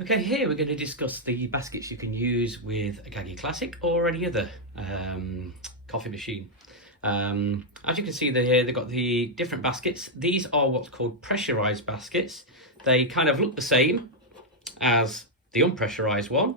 Okay, here we're going to discuss the baskets you can use with a Gaggy Classic or any other coffee machine. As you can see here, they've got the different baskets. These are what's called pressurized baskets. They kind of look the same as the unpressurized one,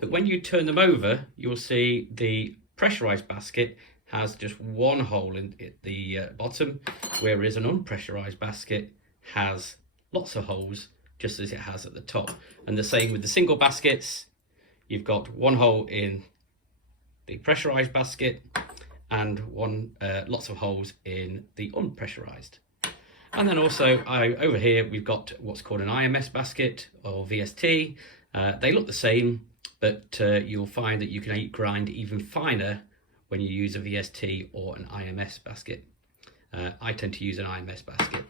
but when you turn them over, you'll see the pressurized basket has just one hole in the bottom, whereas an unpressurized basket has lots of holes, just as it has at the top. And the same with the single baskets. You've got one hole in the pressurized basket and lots of holes in the unpressurized. And then also over here we've got what's called an IMS basket or VST. They look the same, but you'll find that you can grind even finer when you use a VST or an IMS basket. I tend to use an IMS basket.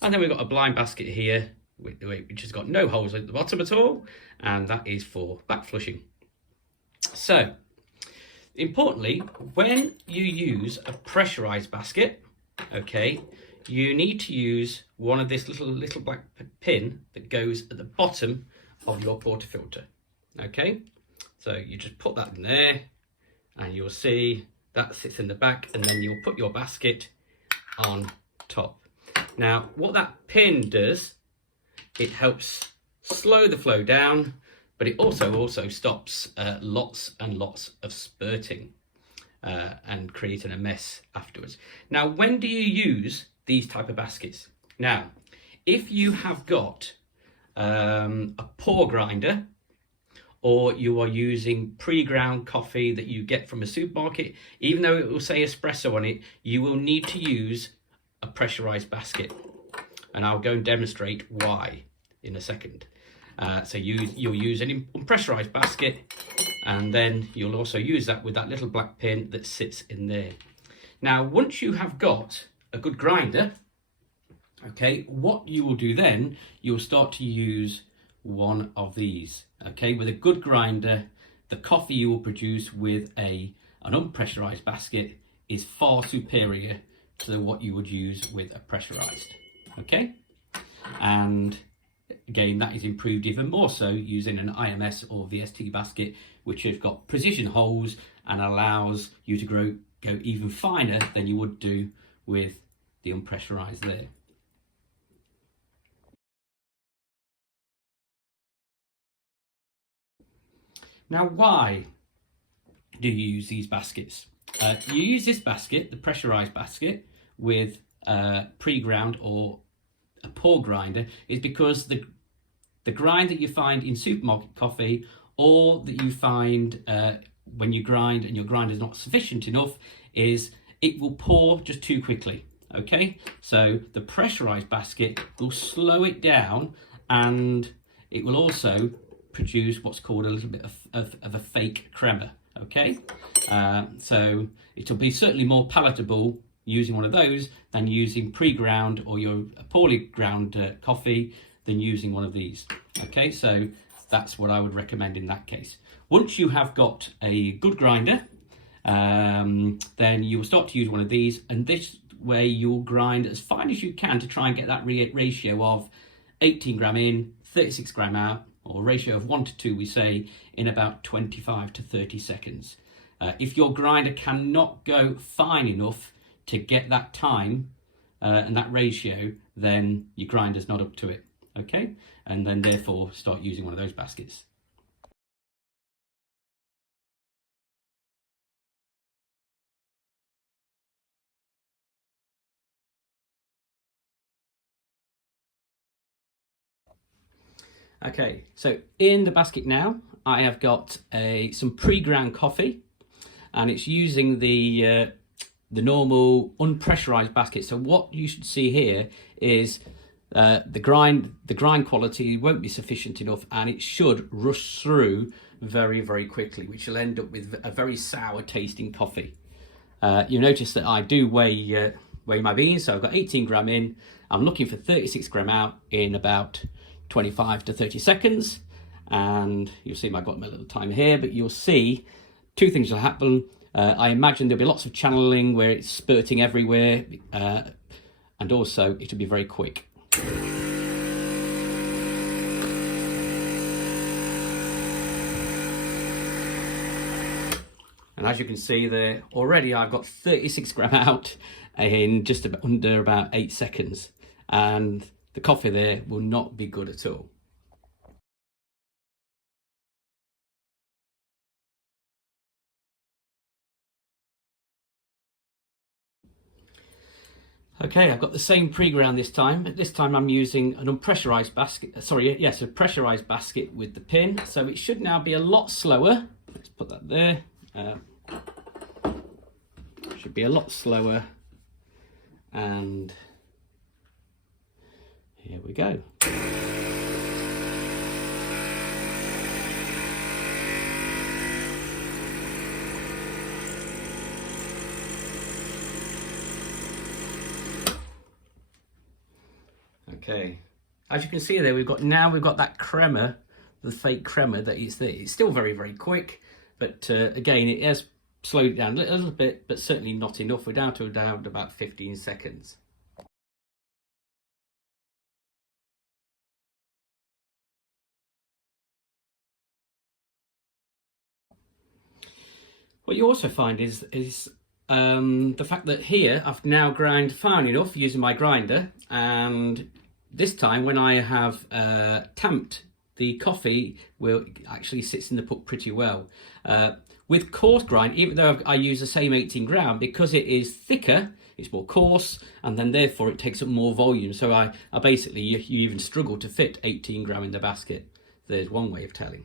And then we've got a blind basket here, which has got no holes at the bottom at all, and that is for backflushing. So, importantly, when you use a pressurized basket, okay, you need to use one of this little black pin that goes at the bottom of your portafilter. Okay, so you just put that in there, and you'll see that sits in the back, and then you'll put your basket on top. Now, what that pin does, it helps slow the flow down, but it also stops lots and lots of spurting and creating a mess afterwards. Now, when do you use these type of baskets? Now, if you have got a pour grinder, or you are using pre-ground coffee that you get from a supermarket, even though it will say espresso on it, you will need to use a pressurized basket. And I'll go and demonstrate why in a second. So you'll use an unpressurized basket, and then you'll also use that with that little black pin that sits in there. Now, once you have got a good grinder, okay, what you will do then, you'll start to use one of these. Okay, with a good grinder, the coffee you will produce with an unpressurized basket is far superior to what you would use with a pressurized. Okay, and again, that is improved even more so using an IMS or VST basket, which has got precision holes and allows you to go even finer than you would do with the unpressurized there. Now, why do you use these baskets? You use this basket, the pressurized basket, with pre-ground or a pour grinder, is because the grind that you find in supermarket coffee, or that you find when you grind and your grinder is not sufficient enough, is it will pour just too quickly. Okay, so the pressurized basket will slow it down, and it will also produce what's called a little bit of a fake crema. Okay, so it'll be certainly more palatable using one of those than using pre-ground or your poorly ground coffee than using one of these. Okay, so that's what I would recommend in that case. Once you have got a good grinder, then you will start to use one of these, and this way you'll grind as fine as you can to try and get that ratio of 18 gram in, 36 gram out, or a ratio of 1 to 2, we say, in about 25 to 30 seconds. If your grinder cannot go fine enough to get that time and that ratio, then your grinder's not up to it. Okay, and then therefore start using one of those baskets. Okay, so in the basket now, I have got some pre-ground coffee, and it's using the normal unpressurized basket. So what you should see here is the grind quality won't be sufficient enough, and it should rush through very, very quickly, which will end up with a very sour tasting coffee. You'll notice that I do weigh my beans, so I've got 18 gram in. I'm looking for 36 gram out in about 25 to 30 seconds, and you'll see I've got my little timer here, but you'll see two things will happen. I imagine there'll be lots of channeling where it's spurting everywhere, and also it'll be very quick. And as you can see there, already I've got 36 gram out in just under about 8 seconds. And the coffee there will not be good at all. Okay, I've got the same pre-ground this time, but this time I'm using an unpressurized basket. Sorry, yes, a pressurized basket with the pin. So it should now be a lot slower. Let's put that there. Should be a lot slower. And here we go. Okay, as you can see there, we've got that crema, the fake crema that is there. It's still very, very quick, but again, it has slowed it down a little bit, but certainly not enough. We're down to about 15 seconds. What you also find is the fact that here I've now ground fine enough using my grinder, and this time when I have tamped, the coffee will actually sits in the puck pretty well. With coarse grind, even though I use the same 18 gram, because it is thicker, it's more coarse, and then therefore it takes up more volume. So I basically, you even struggle to fit 18 gram in the basket. There's one way of telling.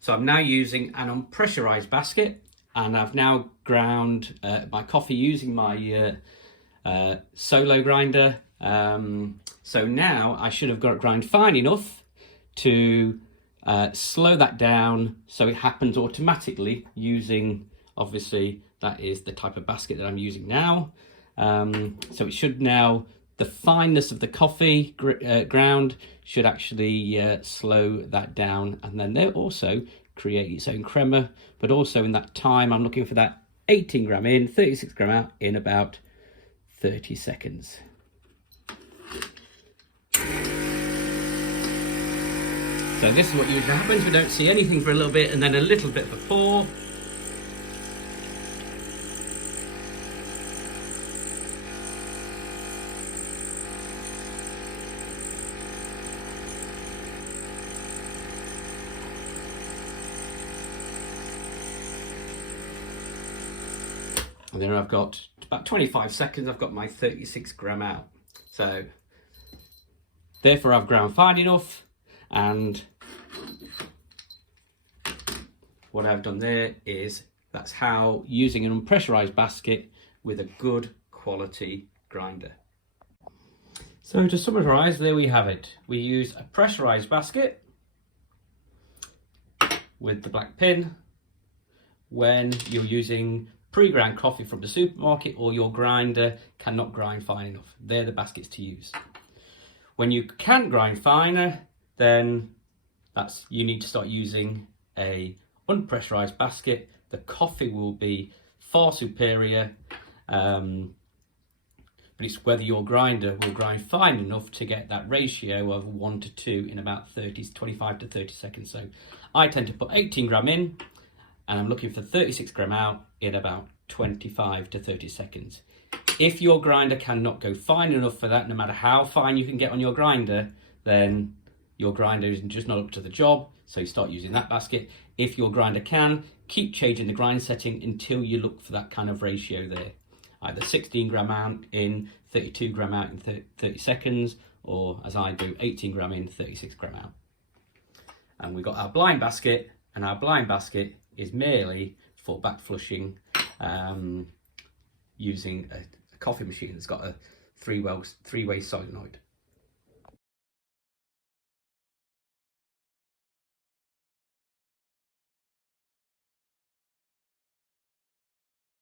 So I'm now using an unpressurized basket, and I've now ground my coffee using my solo grinder. So now I should have got it ground fine enough to slow that down so it happens automatically using, obviously, that is the type of basket that I'm using now. So it should now, the fineness of the coffee ground should actually slow that down, and then they'll also create its own crema. But also in that time, I'm looking for that 18 gram in, 36 gram out in about 30 seconds. So this is what usually happens. We don't see anything for a little bit, and then a little bit of a pour. And then I've got about 25 seconds, I've got my 36 gram out. So therefore I've ground fine enough, and what I've done there is, that's how using an unpressurized basket with a good quality grinder. So to summarize, there we have it. We use a pressurized basket with the black pin when you're using pre-ground coffee from the supermarket or your grinder cannot grind fine enough. They're the baskets to use. When you can grind finer, then you need to start using a unpressurized basket. The coffee will be far superior, but it's whether your grinder will grind fine enough to get that ratio of 1 to 2 in about 25 to 30 seconds. So I tend to put 18 gram in, and I'm looking for 36 gram out in about 25 to 30 seconds. If your grinder cannot go fine enough for that, no matter how fine you can get on your grinder, then your grinder is just not up to the job, so you start using that basket. If your grinder can, keep changing the grind setting until you look for that kind of ratio there. Either 16 gram out in, 32 gram out in 30 seconds, or as I do, 18 gram in, 36 gram out. And we've got our blind basket, and our blind basket is merely for backflushing using a coffee machine that's got a three-way solenoid.